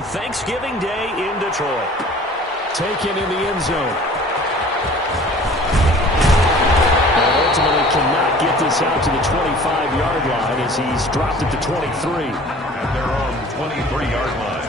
on Thanksgiving Day in Detroit. Taken in the end zone. And ultimately cannot get this out to the 25-yard line as he's dropped at the 23. At their own 23-yard line.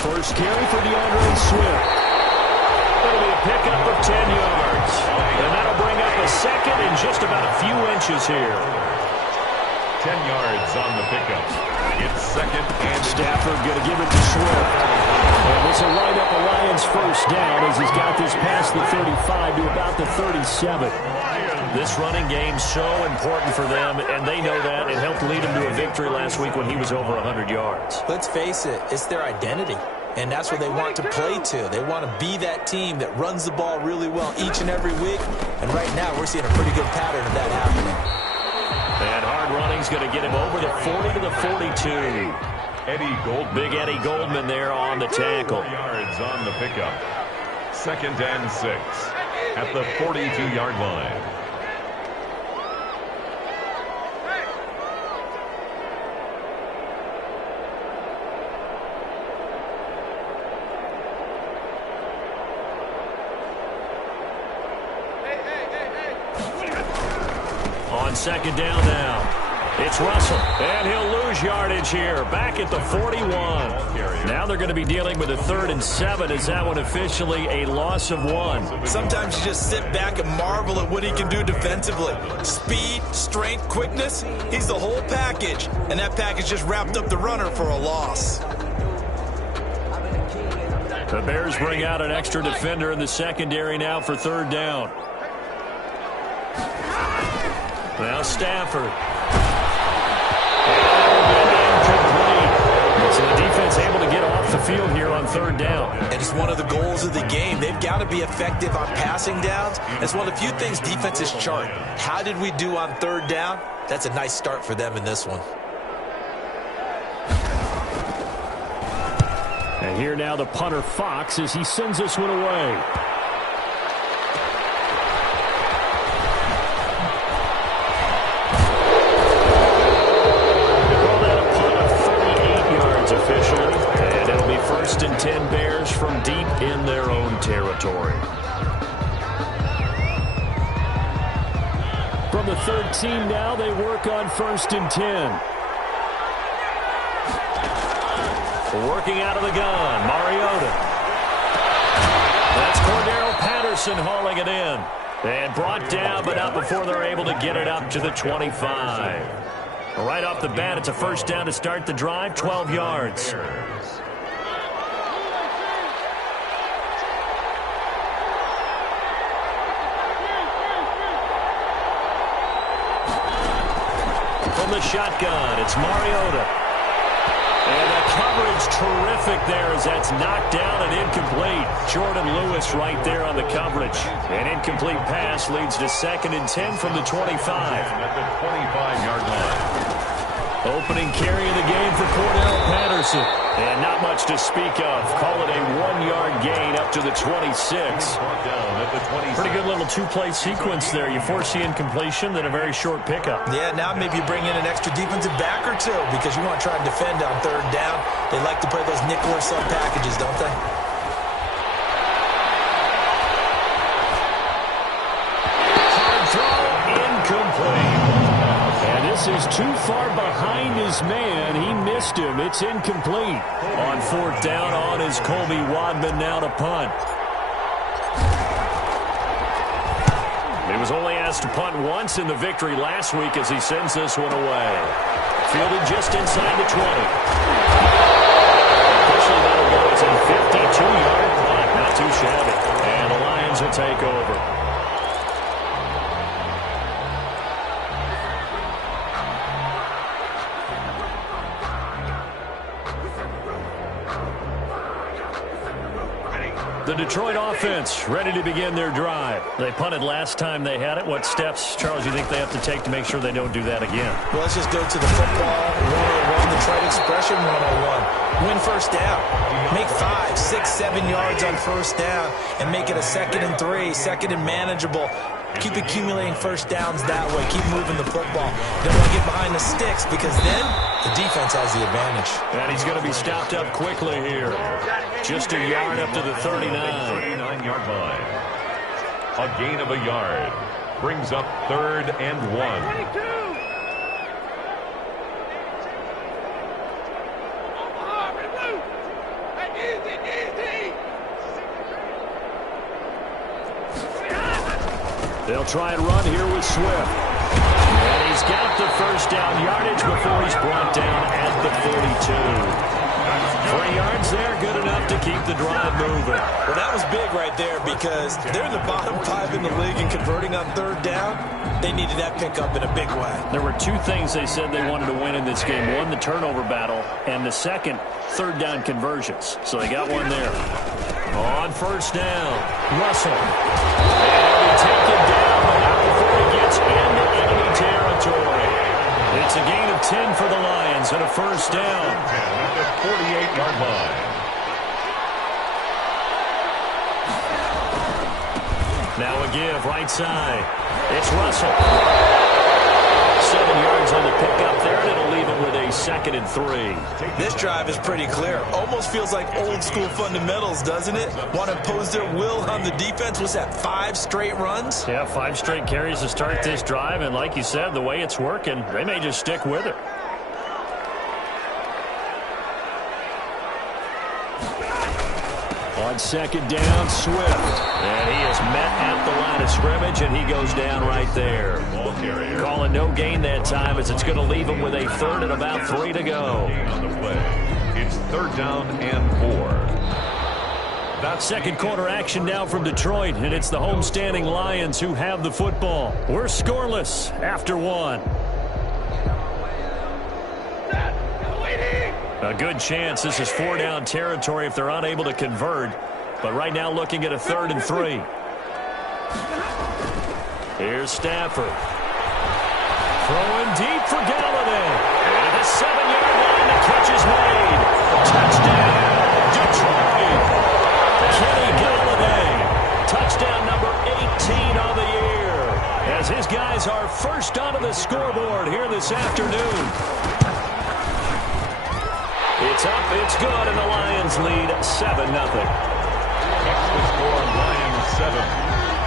First carry for DeAndre Swift. That'll be a pickup of 10 yards. And that'll bring up a second in just about a few inches here. 10 yards on the pickup. It's second and Stafford going to give it to Swift. And this will line up a Lions first down as he's got this past the 35 to about the 37. This running game's so important for them, and they know that. It helped lead them to a victory last week when he was over 100 yards. Let's face it, it's their identity. And that's what they want to play to. They want to be that team that runs the ball really well each and every week. And right now, we're seeing a pretty good pattern of that happening. And hard running's going to get him over the 40 to the 42. Big Eddie Goldman there on the tackle. 4 yards on the pickup. Second and 6 at the 42-yard line. On second down now. It's Russell, and he'll lose yardage here. Back at the 41. Now they're going to be dealing with a 3rd and 7. Is that one officially a loss of 1? Sometimes you just sit back and marvel at what he can do defensively. Speed, strength, quickness, he's the whole package. And that package just wrapped up the runner for a loss. The Bears bring out an extra defender in the secondary now for 3rd down. Now Stafford. So the defense able to get off the field here on 3rd down. And it's one of the goals of the game. They've got to be effective on passing downs. It's one of the few things defenses chart. How did we do on 3rd down? That's a nice start for them in this one. And here now the punter Fox as he sends this one away. Officially, and it'll be 1st and 10 Bears from deep in their own territory. From the 13 now, they work on 1st and 10. Working out of the gun, Mariota. That's Cordero Patterson hauling it in. And brought down, but not before they're able to get it up to the 25. Right off the bat, it's a 1st down to start the drive, 12 yards. From the shotgun, it's Mariota. And the coverage terrific there as that's knocked down and incomplete. Jordan Lewis right there on the coverage. An incomplete pass leads to 2nd and 10 from the 25. At the 25-yard line. Opening carry of the game for Cordero Patterson. And not much to speak of. Call it a 1-yard gain up to the 26. Pretty good little 2-play sequence there. You force the incompletion, then a very short pickup. Yeah, now maybe you bring in an extra defensive back or two because you want to try and defend on 3rd down. They like to play those nickel or sub packages, don't they? Hard throw, incomplete. And this is too far behind his man. He missed him. It's incomplete. On 4th down on is Colby Wadman now to punt. He was only asked to punt once in the victory last week as he sends this one away. Fielded just inside the 20. Officially, that'll go as a The Detroit offense ready to begin their drive. They punted last time they had it. What steps, Charles, you think they have to take to make sure they don't do that again? Well, let's just go to the football 101, the Detroit expression 101. Win first down. Make 5, 6, 7 yards on first down and make it a 2nd and 3, 2nd and manageable. Keep accumulating first downs that way. Keep moving the football. Don't want to get behind the sticks because then the defense has the advantage. And he's going to be stopped up quickly here. Just a yard up to the 39. 39-yard line. A gain of a yard. Brings up 3rd and 1. They'll try and run here with Swift. And he's got the first down yardage before he's brought down at the 42. 3 yards there, good enough to keep the drive moving. Well, that was big right there because they're in the bottom 5 in the league and converting on 3rd down. They needed that pickup in a big way. There were 2 things they said they wanted to win in this game. One, the turnover battle, and the second, 3rd down conversions. So they got one there. On first down, Russell. And he taken down, but not before he gets into enemy territory. It's a gain of 10 for the Lions and a first down. At the 48-yard line. Now a give, right side. It's Russell. 7 yards on the pickup there, and it'll leave him with a 2nd and 3. This drive is pretty clear. Almost feels like old school fundamentals, doesn't it? Want to impose their will on the defense. Was that 5 straight runs? Yeah, 5 straight carries to start this drive, and like you said, the way it's working, they may just stick with it. On 2nd down, Swift. And he is met at the line of scrimmage, and he goes down right there. Calling no gain that time as it's going to leave him with a 3rd and about 3 to go. On the play. It's 3rd down and 4. About 2nd quarter action now from Detroit, and it's the homestanding Lions who have the football. We're scoreless after 1. A good chance this is 4-down territory if they're unable to convert. But right now looking at a 3rd and 3. Here's Stafford. Throwing deep for Galladay. And at the 7-yard line, the catch is made. Touchdown, Detroit. Kenny Galladay. Touchdown number 18 on the year. As his guys are first onto the scoreboard here this afternoon. It's up, it's good, and the Lions lead 7-0. That's the score, Lions 7,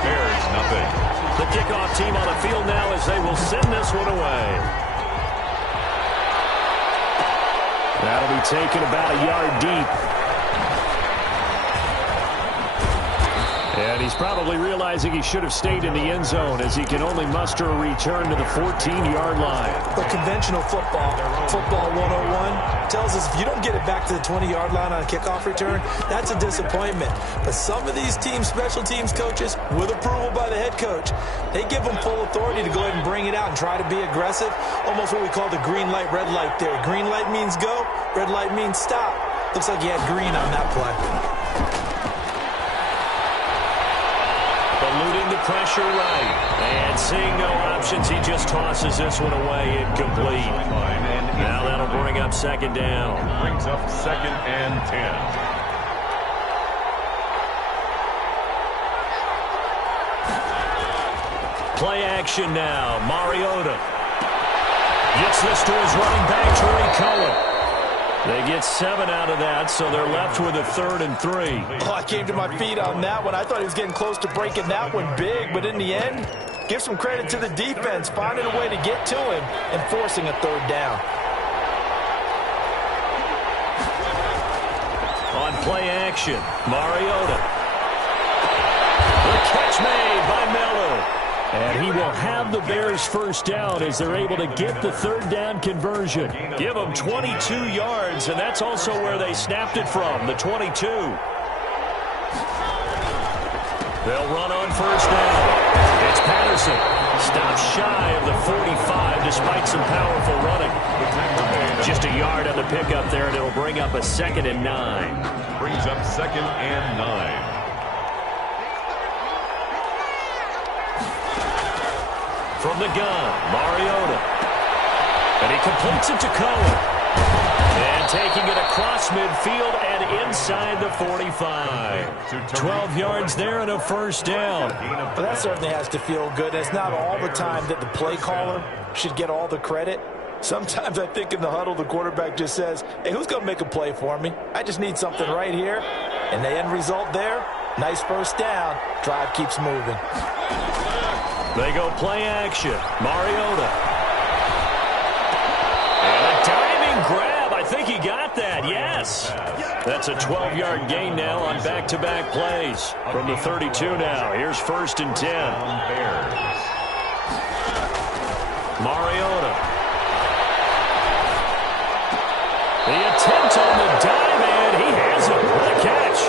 Bears nothing. The kickoff team on the field now as they will send this one away. That'll be taken about a yard deep. And he's probably realizing he should have stayed in the end zone as he can only muster a return to the 14-yard line. But conventional football 101, tells us if you don't get it back to the 20-yard line on a kickoff return, that's a disappointment. But some of these teams, special teams coaches, with approval by the head coach, they give them full authority to go ahead and bring it out and try to be aggressive. Almost what we call the green light, red light theory. Green light means go, red light means stop. Looks like he had green on that play. Eluding the pressure right. And seeing no options, he just tosses this one away incomplete. Now that'll bring up 2nd down. Brings up 2nd and 10. Play action now. Mariota gets this to his running back, Tariq Cohen. They get 7 out of that, so they're left with a 3rd and 3. Oh, I came to my feet on that one. I thought he was getting close to breaking that one big, but in the end, give some credit to the defense, finding a way to get to him and forcing a 3rd down. On play action, Mariota. The catch made by Miller. And he will have the Bears first down as they're able to get the 3rd down conversion. Give them 22 yards, and that's also where they snapped it from, the 22. They'll run on first down. It's Patterson. Stops shy of the 45 despite some powerful running. Just a yard on the pickup there, and it'll bring up a 2nd and 9. Brings up 2nd and 9. from the gun, Mariota. And he completes it to Cohen. And taking it across midfield and inside the 45. 12 yards there and a first down. But that certainly has to feel good. It's not all the time that the play caller should get all the credit. Sometimes I think in the huddle, the quarterback just says, hey, who's going to make a play for me? I just need something right here. And the end result there, nice first down. Drive keeps moving. They go play action. Mariota. And a diving grab. I think he got that. Yes. That's a 12-yard gain now on back-to-back plays. From the 32 now. Here's 1st and 10. Mariota. The attempt on the dive, and he has it. What a catch.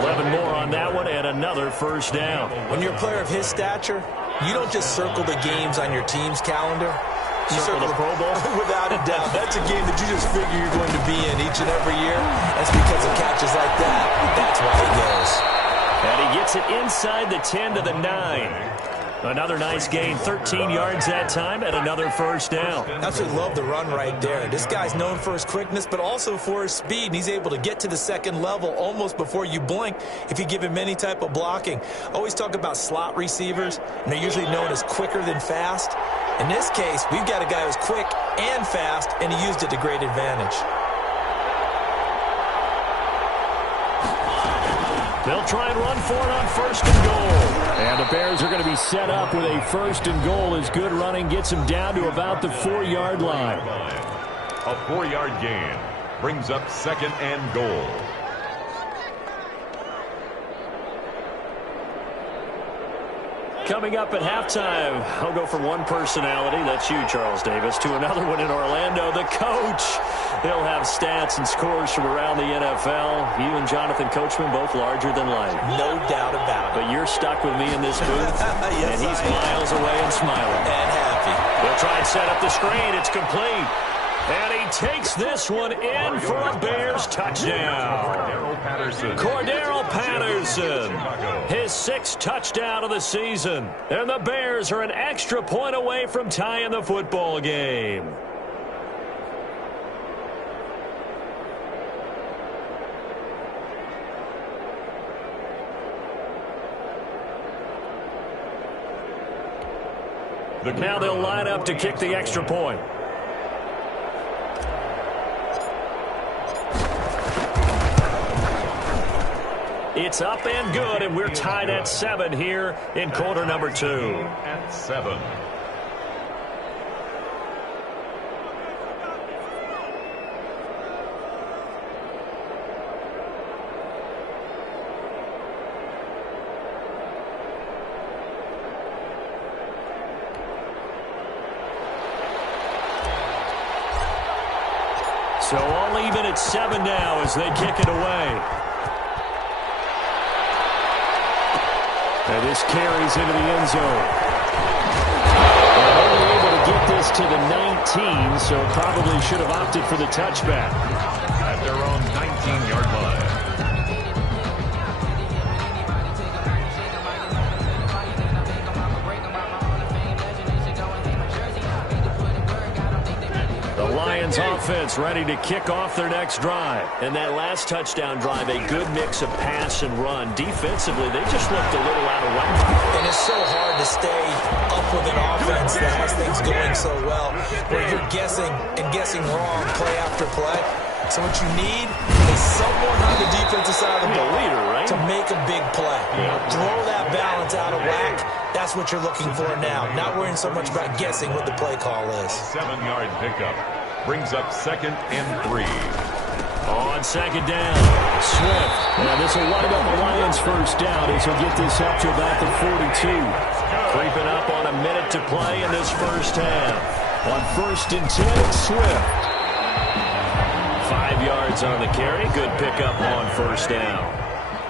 11 more on that one, and another first down. When you're a player of his stature, you don't just circle the games on your team's calendar. You circle the Pro Bowl? Without a doubt. That's a game that you just figure you're going to be in each and every year. That's because of catches like that. That's why he goes. And he gets it inside the 10 to the 9. Another nice gain, 13 yards that time, and another first down. Absolutely love the run right there. This guy's known for his quickness, but also for his speed. And he's able to get to the second level almost before you blink if you give him any type of blocking. Always talk about slot receivers, and they're usually known as quicker than fast. In this case, we've got a guy who's quick and fast, and he used it to great advantage. They'll try and run for it on 1st and goal. And the Bears are going to be set up with a 1st and goal as good running gets them down to about the 4-yard line. A 4-yard gain brings up 2nd and goal. Coming up at halftime, I'll go from one personality, that's you, Charles Davis, to another one in Orlando, the coach. He'll have stats and scores from around the NFL. You and Jonathan Coachman both larger than life. No doubt about it. But you're stuck with me in this booth, yes, and he's miles away and smiling. And happy. They'll try and set up the screen. It's complete. And he takes this one in for a Bears touchdown. Cordero Patterson, his 6th touchdown of the season. And the Bears are an extra point away from tying the football game. Now they'll line up to kick the extra point. It's up and good, and we're tied at 7 here in quarter number 2. At 7. So all even at 7 now as they kick it away. And this carries into the end zone. They're only able to get this to the 19, so probably should have opted for the touchback. At their own 19-yard line. The Lions offense ready to kick off their next drive. And that last touchdown drive, a good mix of pass and run. Defensively, they just looked a little out of whack. And it's so hard to stay up with an offense that has things going so well, where you're guessing and guessing wrong play after play. So what you need is someone on the defensive side of the ball to make a big play. Throw that balance out of whack. That's what you're looking for now. Not worrying so much about guessing what the play call is. 7-yard pickup brings up 2nd and 3. On 2nd down, Swift. Now this will wind up the Lions' first down as he'll get this up to about the 42. Creeping up on a minute to play in this first half. On 1st and 10, Swift. 5 yards on the carry. Good pickup on 1st down.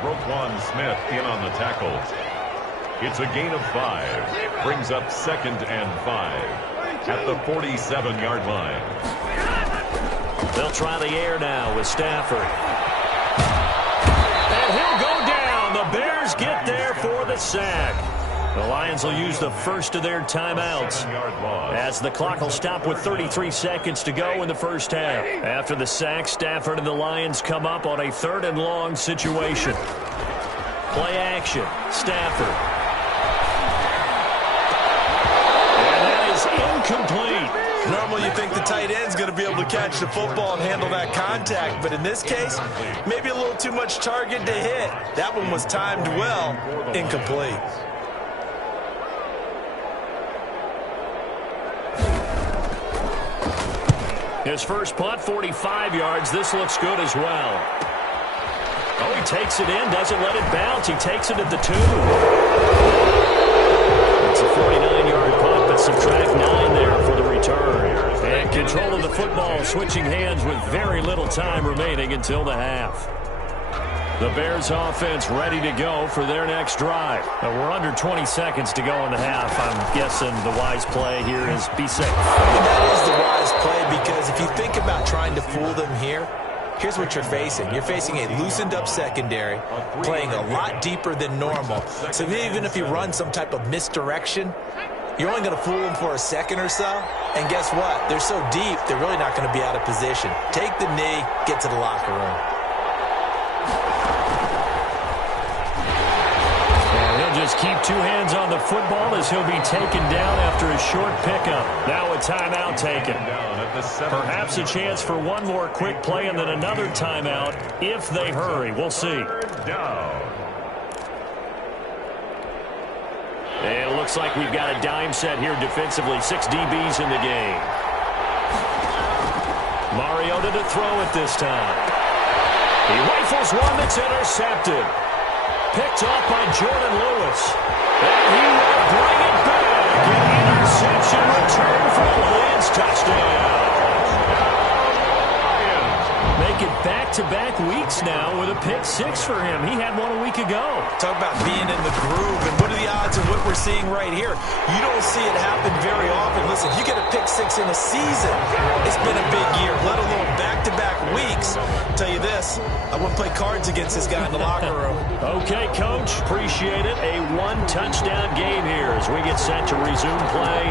Roquan Smith in on the tackle. It's a gain of 5. Brings up 2nd and 5 at the 47-yard line. They'll try the air now with Stafford. And he'll go down. The Bears get there for the sack. The Lions will use the first of their timeouts as the clock will stop with 33 seconds to go in the first half. After the sack, Stafford and the Lions come up on a 3rd and long situation. Play action. Stafford. And that is incomplete. Normally you think the tight end's going to be able to catch the football and handle that contact, but in this case, maybe a little too much target to hit. That one was timed well. Incomplete. His first punt, 45 yards. This looks good as well. Oh, he takes it in, doesn't let it bounce. He takes it at the 2. It's a 49-yard punt, but subtract 9 there for the return. And control of the football, switching hands with very little time remaining until the half. The Bears offense ready to go for their next drive. We're under 20 seconds to go in the half. I'm guessing the wise play here is be safe. That is the wise play, because if you think about trying to fool them here, here's what you're facing. You're facing a loosened-up secondary, playing a lot deeper than normal. So even if you run some type of misdirection, you're only going to fool them for a second or so. And guess what? They're so deep, they're really not going to be out of position. Take the knee, get to the locker room. Just keep 2 hands on the football as he'll be taken down after a short pickup. Now a timeout taken. Perhaps a chance for one more quick play and then another timeout if they hurry. We'll see. And it looks like we've got a dime set here defensively. 6 DBs in the game. Mariota to throw it this time. He rifles one that's intercepted. Picked off by Jordan Lewis. And he will bring it back. An interception return for the Lions touchdown. Make it back-to-back weeks now with a pick 6 for him. He had one a week ago. Talk about being in the groove, and what are the odds of what we're seeing right here? You don't see it happen very often. Listen, you get a pick 6 in a season, it's been a big year, let alone back-to-back weeks. I'll tell you this, I wouldn't play cards against this guy in the locker room. Okay, Coach, appreciate it. A 1-touchdown game here as we get set to resume play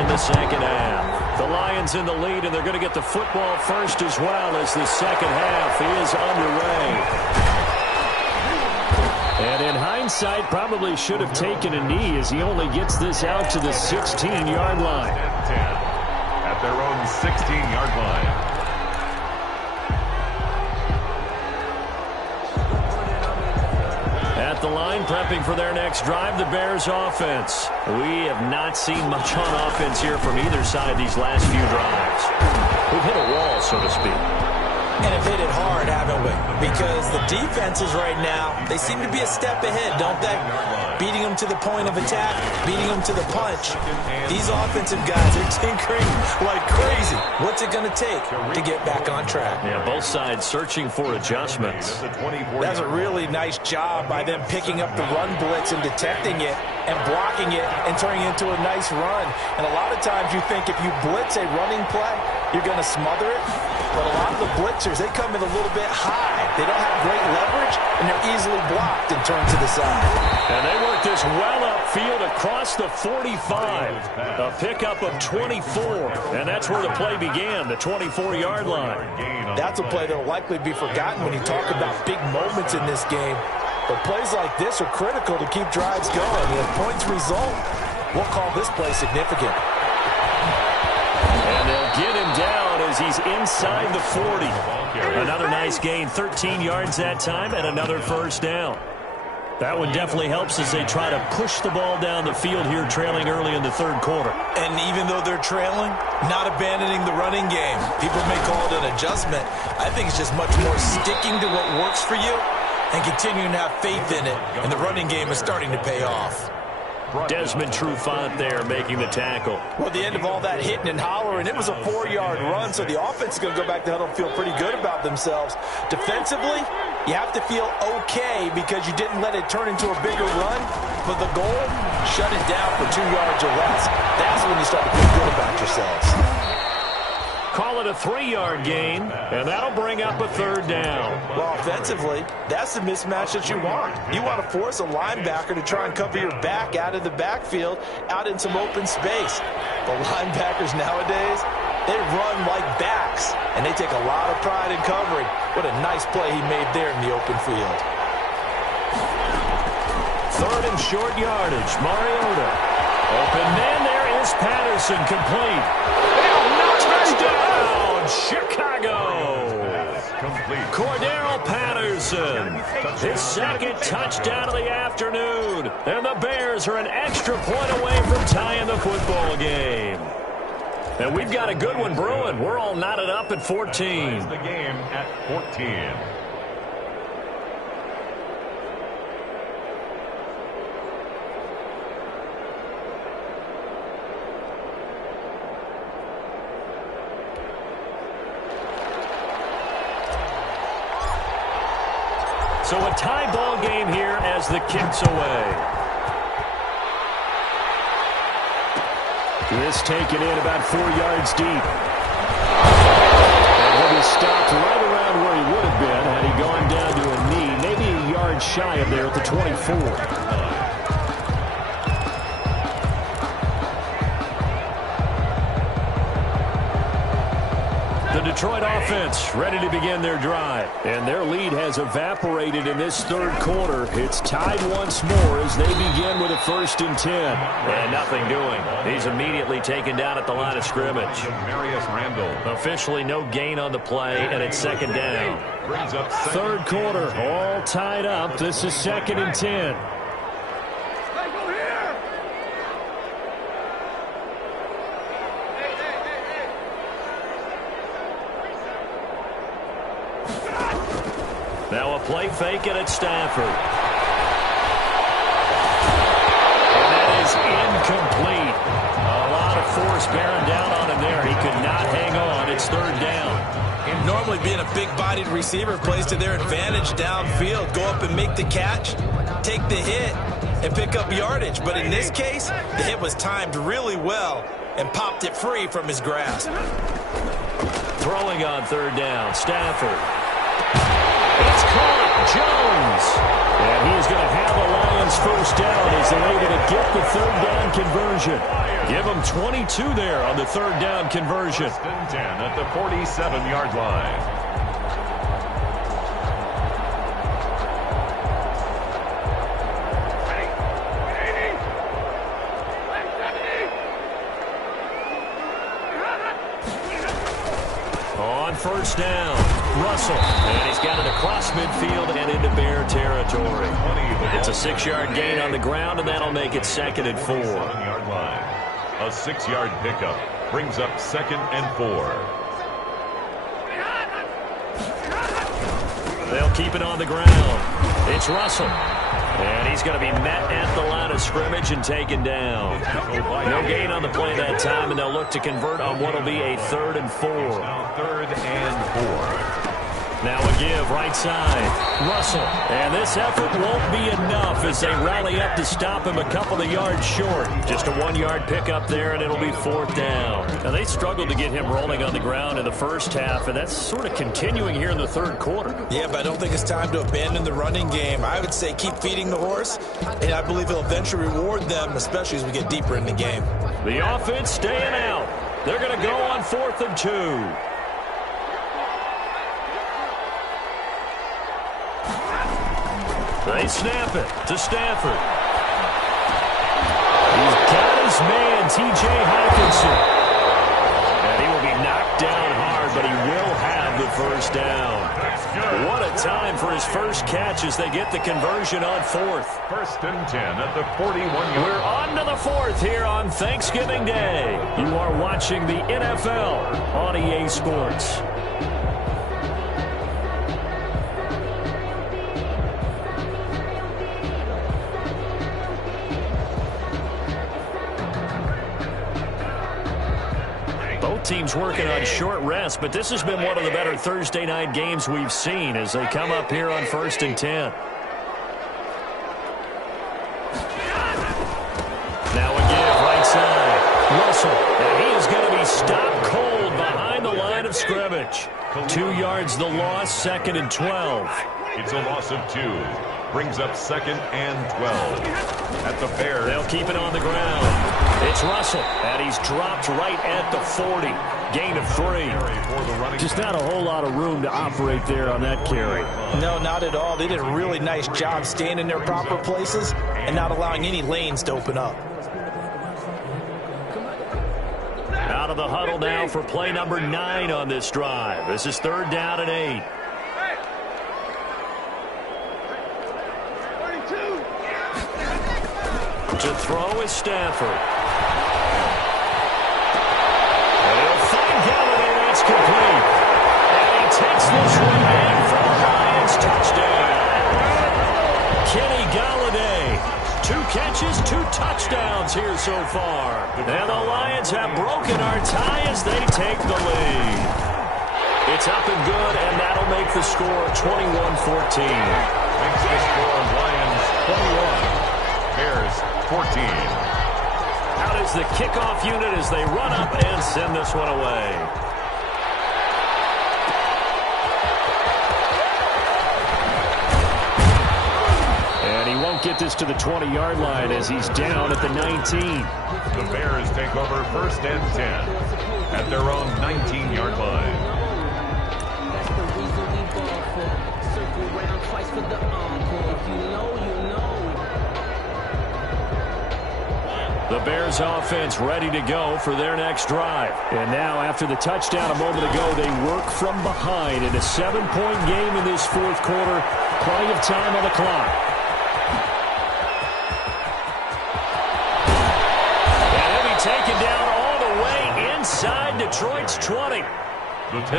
in the second half. The Lions in the lead, and they're going to get the football first as well as the second half is underway. And in hindsight, probably should have taken a knee as he only gets this out to the 16-yard line. 10 at their own 16-yard line. At the line, prepping for their next drive, the Bears offense. We have not seen much on offense here from either side these last few drives. We've hit a wall, so to speak. And have hit it hard, haven't we? Because the defenses right now, they seem to be a step ahead, don't they? Beating them to the point of attack, beating them to the punch. These offensive guys are tinkering like crazy. What's it going to take to get back on track? Yeah, both sides searching for adjustments. That's a really nice job by them picking up the run blitz and detecting it and blocking it and turning it into a nice run. And a lot of times you think if you blitz a running play, you're going to smother it. But a lot of the blitzers, they come in a little bit high. They don't have great leverage, and they're easily blocked and turned to the side. And they work this well upfield across the 45. A pickup of 24. And that's where the play began, the 24-yard line. That's a play that will likely be forgotten when you talk about big moments in this game. But plays like this are critical to keep drives going. And if points result, we'll call this play significant. And they'll get him down as he's inside the 40. Another nice gain, 13 yards that time, and another first down. That one definitely helps as they try to push the ball down the field here, trailing early in the third quarter. And even though they're trailing, not abandoning the running game. People may call it an adjustment. I think it's just much more sticking to what works for you and continuing to have faith in it. And the running game is starting to pay off. Desmond Trufant there making the tackle. Well, at the end of all that hitting and hollering, it was a 4-yard run, so the offense is going to go back to huddle and feel pretty good about themselves. Defensively, you have to feel okay because you didn't let it turn into a bigger run, but the goal, shut it down for 2 yards or less. That's when you start to feel good about yourselves. Call it a 3-yard gain, and that'll bring up a third down. Well, offensively, that's the mismatch that you want. You want to force a linebacker to try and cover your back out of the backfield, out in some open space. But linebackers nowadays, they run like backs, and they take a lot of pride in covering. What a nice play he made there in the open field. Third and short yardage, Mariota. Open man, there is Patterson, complete. Touchdown, Chicago. Cordero Patterson, his second touchdown of the afternoon. And the Bears are an extra point away from tying the football game. And we've got a good one brewing. We're all knotted up at 14. The game at 14. So a tie ball game here as the kick's away. This taken in about 4 yards deep. And he'll be stopped right around where he would have been had he gone down to a knee, maybe a yard shy of there at the 24. The Detroit offense ready to begin their drive. And their lead has evaporated in this third quarter. It's tied once more as they begin with a 1st and 10. And nothing doing. He's immediately taken down at the line of scrimmage. Marius Randall. Officially no gain on the play, and it's 2nd down. Brings up Third quarter, all tied up. This is 2nd and 10. Now a play fake, and it's Stafford. And that is incomplete. A lot of force bearing down on him there. He could not hang on. It's 3rd down. And normally being a big-bodied receiver plays to their advantage downfield. Go up and make the catch, take the hit, and pick up yardage. But in this case, the hit was timed really well and popped it free from his grasp. Throwing on 3rd down, Stafford. It's caught, Jones. And he is going to have a Lions 1st down as they're able to get the 3rd down conversion. Give him 22 there on the 3rd down conversion. 1st and 10 at the 47-yard line. On 1st down, Russell. And he's got it across midfield and into Bear territory. It's a 6-yard gain on the ground, and that'll make it 2nd and 4. 7-yard line. A 6-yard pickup brings up 2nd and 4. They'll keep it on the ground. It's Russell. And he's going to be met at the line of scrimmage and taken down. No gain on the play that time, and they'll look to convert on what will be a 3rd and 4. Now 3rd and 4. Now a give right side. Russell. And this effort won't be enough as they rally up to stop him a couple of yards short. Just a 1-yard pickup there, and it'll be 4th down. Now they struggled to get him rolling on the ground in the first half, and that's sort of continuing here in the 3rd quarter. Yeah, but I don't think it's time to abandon the running game. I would say keep feeding the horse, and I believe he'll eventually reward them, especially as we get deeper in the game. The offense staying out. They're going to go on 4th and 2. They snap it to Stafford. He's got his man, T.J. Hawkinson. And he will be knocked down hard, but he will have the 1st down. What a time for his first catch as they get the conversion on 4th. 1st and 10 at the 41-yard. We're on to the 4th here on Thanksgiving Day. You are watching the NFL on EA Sports. Teams working on short rest, but this has been one of the better Thursday night games we've seen as they come up here on 1st and 10. Now a give right side. Russell, and he is going to be stopped cold behind the line scrimmage. 2 yards the loss, 2nd and 12. It's a loss of 2. Brings up 2nd and 12. At the Bears. They'll keep it on the ground. It's Russell, and he's dropped right at the 40. Gain of 3. Just not a whole lot of room to operate there on that carry. No, not at all. They did a really nice job staying in their proper places and not allowing any lanes to open up. Out of the huddle now for play number 9 on this drive. This is 3rd down and 8. To throw is Stafford. And he'll find Galladay. That's complete. And he takes this one in for the Lions. Touchdown. Kenny Galladay. 2 catches, 2 touchdowns here so far. And the Lions have broken our tie as they take the lead. It's up and good, and that'll make the score 21-14. Makes the score Lions 21. Bears 14. Out is the kickoff unit as they run up and send this one away. And he won't get this to the 20-yard line as he's down at the 19. The Bears take over 1st and 10 at their own 19-yard line. That's the reason we ball for. Circle round twice for the encore. If you know, you know. The Bears offense ready to go for their next drive. And now, after the touchdown a moment ago, they work from behind in a 7-point game in this 4th quarter. Plenty of time on the clock. And he'll be taken down all the way inside Detroit's 20.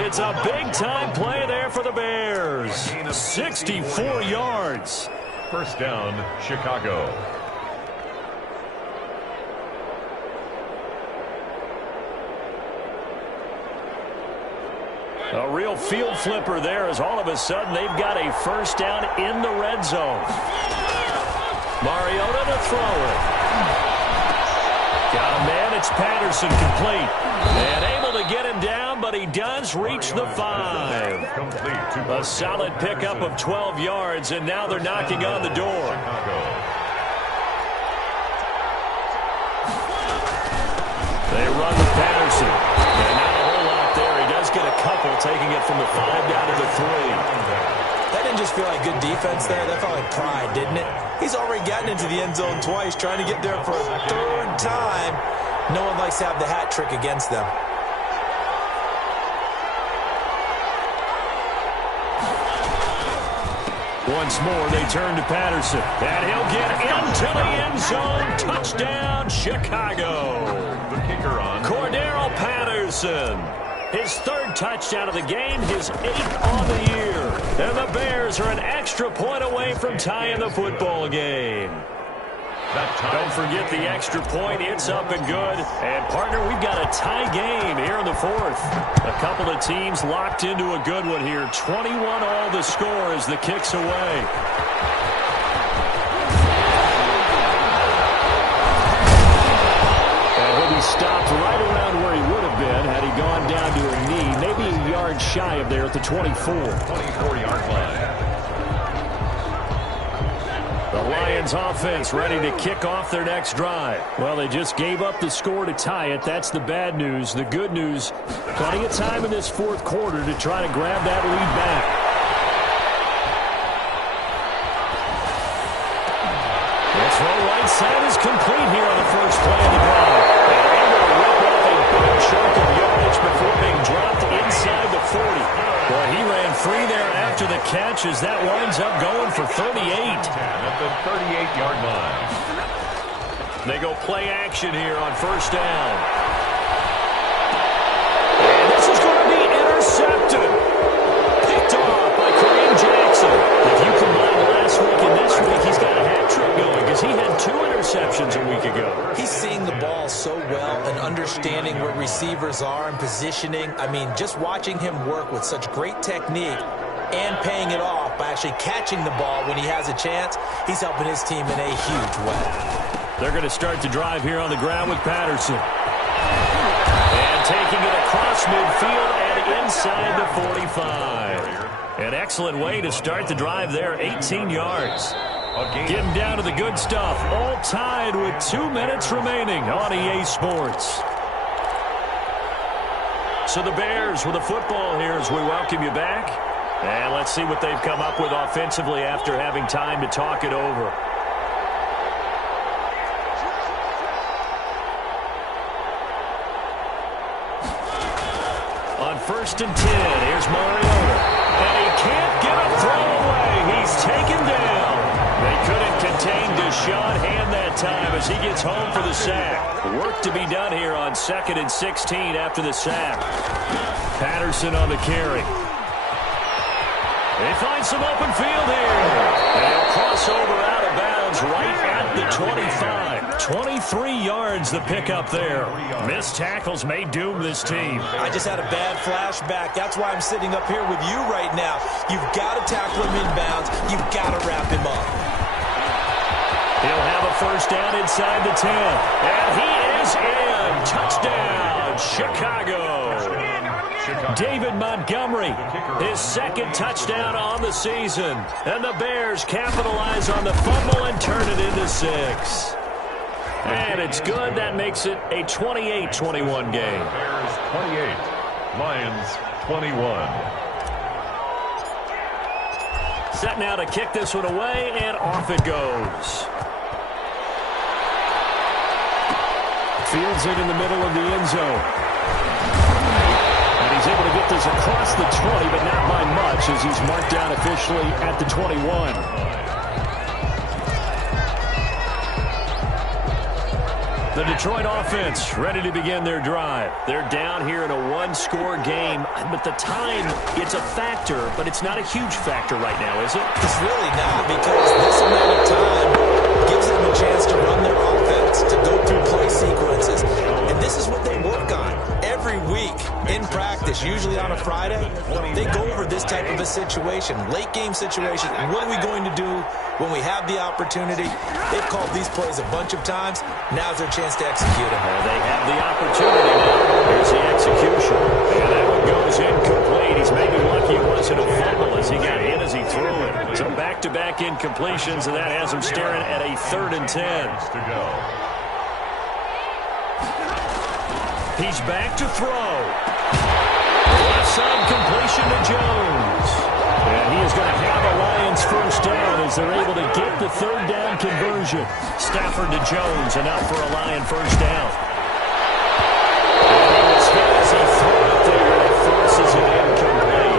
It's a big-time play there for the Bears. 64 yards. 1st down, Chicago. A real field flipper there as all of a sudden they've got a 1st down in the red zone. Mariota to throw it. Got a man, it's Patterson complete. And able to get him down, but he does reach the 5. A solid pickup of 12 yards, and now they're knocking on the door. They run with Patterson. And not a whole lot there. He does get a couple, taking it from the 5 down to the 3. That didn't just feel like good defense there. That felt like pride, didn't it? He's already gotten into the end zone twice, trying to get there for a 3rd time. No one likes to have the hat trick against them. Once more, they turn to Patterson. And he'll get into the end zone. Touchdown, Chicago. The kicker on. Cordero Patterson. His 3rd touchdown of the game, his 8th on the year. And the Bears are an extra point away from tying the football game. Don't forget the extra point. It's up and good. And, partner, we've got a tie game here in the 4th. A couple of teams locked into a good one here. 21 all the score as the kick's away. And he'll be stopped right around where he would have been had he gone down to a knee. Maybe a yard shy of there at the 24. 24-yard line. The Lions offense ready to kick off their next drive. Well, they just gave up the score to tie it. That's the bad news. The good news, plenty of time in this 4th quarter to try to grab that lead back. The throw right side is complete here on the first play of the drive. And able to rip up a big chunk of yardage before being dropped inside the 40. Well, he ran free there after the catch as that winds up going for 38. At the 38-yard line. They go play action here on 1st down. And this is going to be intercepted. Picked off by Kareem Jackson. If you combine last week and this week, he's got a hat trick going because he had 2 interceptions a week ago. He's seeing the ball so well and understanding where receivers are and positioning. I mean, just watching him work with such great technique and paying it off by actually catching the ball when he has a chance, he's helping his team in a huge way. They're going to start the drive here on the ground with Patterson. And taking it across midfield, and inside the 45. An excellent way to start the drive there, 18 yards. Getting down to the good stuff, all tied with 2 minutes remaining on EA Sports. So the Bears with the football here as we welcome you back. And let's see what they've come up with offensively after having time to talk it over. On 1st and 10, here's Mariota. And he can't get a throw away. He's taken down. They couldn't contain Deshaun Hand that time as he gets home for the sack. Work to be done here on 2nd and 16 after the sack. Patterson on the carry. They find some open field here. And crossover out of bounds right at the 25. 23 yards the pickup there. Missed tackles may doom this team. I just had a bad flashback. That's why I'm sitting up here with you right now. You've got to tackle him inbounds. You've got to wrap him up. He'll have a first down inside the 10. And he is in. Touchdown, Chicago. David Montgomery, his 2nd touchdown on the season. And the Bears capitalize on the fumble and turn it into 6. And it's good. That makes it a 28-21 game. Bears 28, Lions 21. Set now to kick this one away, and off it goes. Fields it in the middle of the end zone. And he's able to get this across the 20, but not by much as he's marked down officially at the 21. The Detroit offense ready to begin their drive. They're down here in a one-score game, but the time, it's a factor, but it's not a huge factor right now, is it? It's really not, because this amount of time gives them a chance to run their offense, to go through play sequences. And this is what they work on every week in practice, usually on a Friday. They go over this type of a situation, late-game situation. What are we going to do when we have the opportunity? They've called these plays a bunch of times. Now's their chance to execute them. They have the opportunity now. Here's the execution. And that one goes incomplete. He's maybe lucky it wasn't a fumble as he got hit as he threw it. So back-to-back incompletions, and that has him staring at a 3rd and 10. To go. He's back to throw. Left side completion to Jones. And he is going to have a Lions first down as they're able to get the 3rd down conversion. Stafford to Jones, enough for a Lion first down. And he was hit as he threw it there, and it forces it incomplete.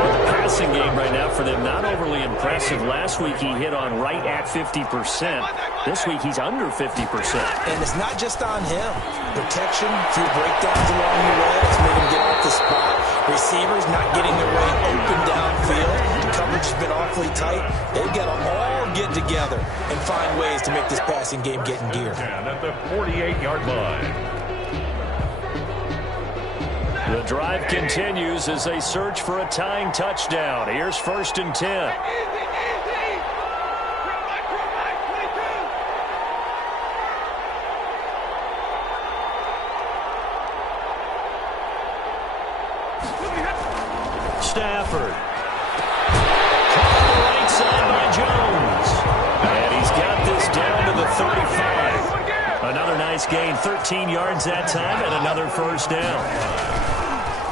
Well, the passing game right now for them, not overly impressive. Last week he hit on right at 50%. This week he's under 50%. And it's not just on him. Protection, few breakdowns along the way. It's made him get off the spot. Receivers not getting their way open downfield. The coverage has been awfully tight. They've got to all get together and find ways to make this passing game get in gear. And at the 48-yard line. The drive continues as they search for a tying touchdown. Here's 1st and 10. Stafford. Caught on the right side by Jones. And he's got this down to the 35. Another nice gain, 13 yards that time, and another first down.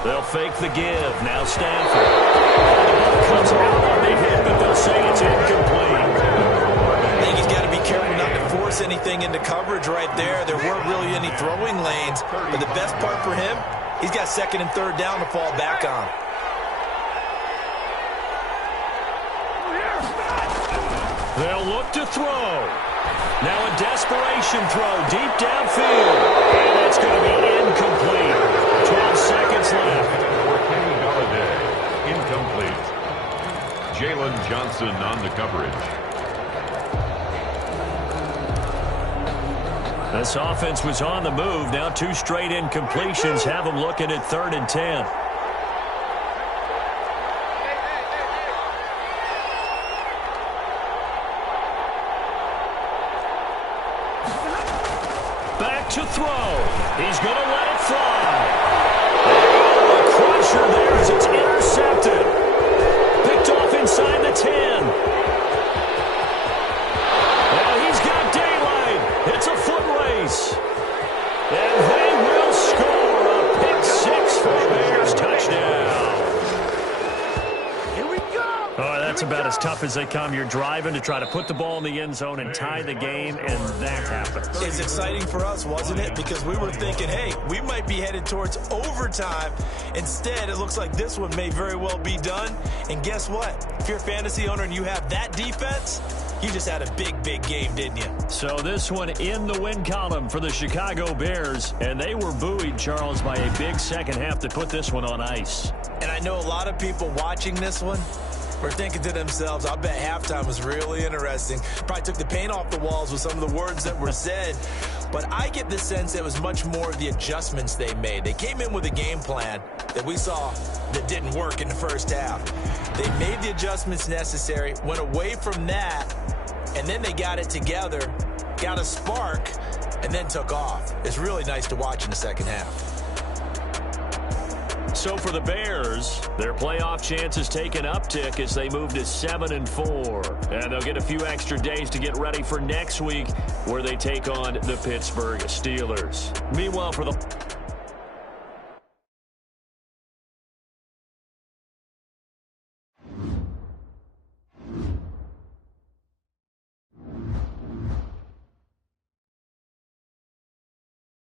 They'll fake the give. Now Stafford. The ball comes out on the hit, but they'll say it's incomplete. I think he's got to be careful not to force anything into coverage right there. There weren't really any throwing lanes. But the best part for him, he's got 2nd and 3rd down to fall back on. They'll look to throw. Now a desperation throw deep downfield. And that's going to be incomplete. 12 seconds left. For Kenny Golladay, incomplete. Jalen Johnson on the coverage. This offense was on the move. Now 2 straight incompletions have them looking at 3rd and 10. Back to throw. He's going to let it fly. A crusher 10. Well, he's got daylight. It's a foot race. And they will score a pick six for a Bears touchdown. Oh, that's about as tough as they come. You're driving to try to put the ball in the end zone and tie the game, and that happens. It's exciting for us, wasn't it? Because we were thinking, hey, we might be headed towards overtime. Instead, it looks like this one may very well be done. And guess what? If you're a fantasy owner and you have that defense, you just had a big, big game, didn't you? So this one in the win column for the Chicago Bears, and they were buoyed, Charles, by a big second half to put this one on ice. And I know a lot of people watching this one were thinking to themselves, I bet halftime was really interesting. Probably took the paint off the walls with some of the words that were said. But I get the sense it was much more of the adjustments they made. They came in with a game plan that we saw that didn't work in the first half. They made the adjustments necessary, went away from that, and then they got it together, got a spark, and then took off. It's really nice to watch in the second half. So for the Bears, their playoff chances take an uptick as they move to 7-4. And they'll get a few extra days to get ready for next week where they take on the Pittsburgh Steelers. Meanwhile, for the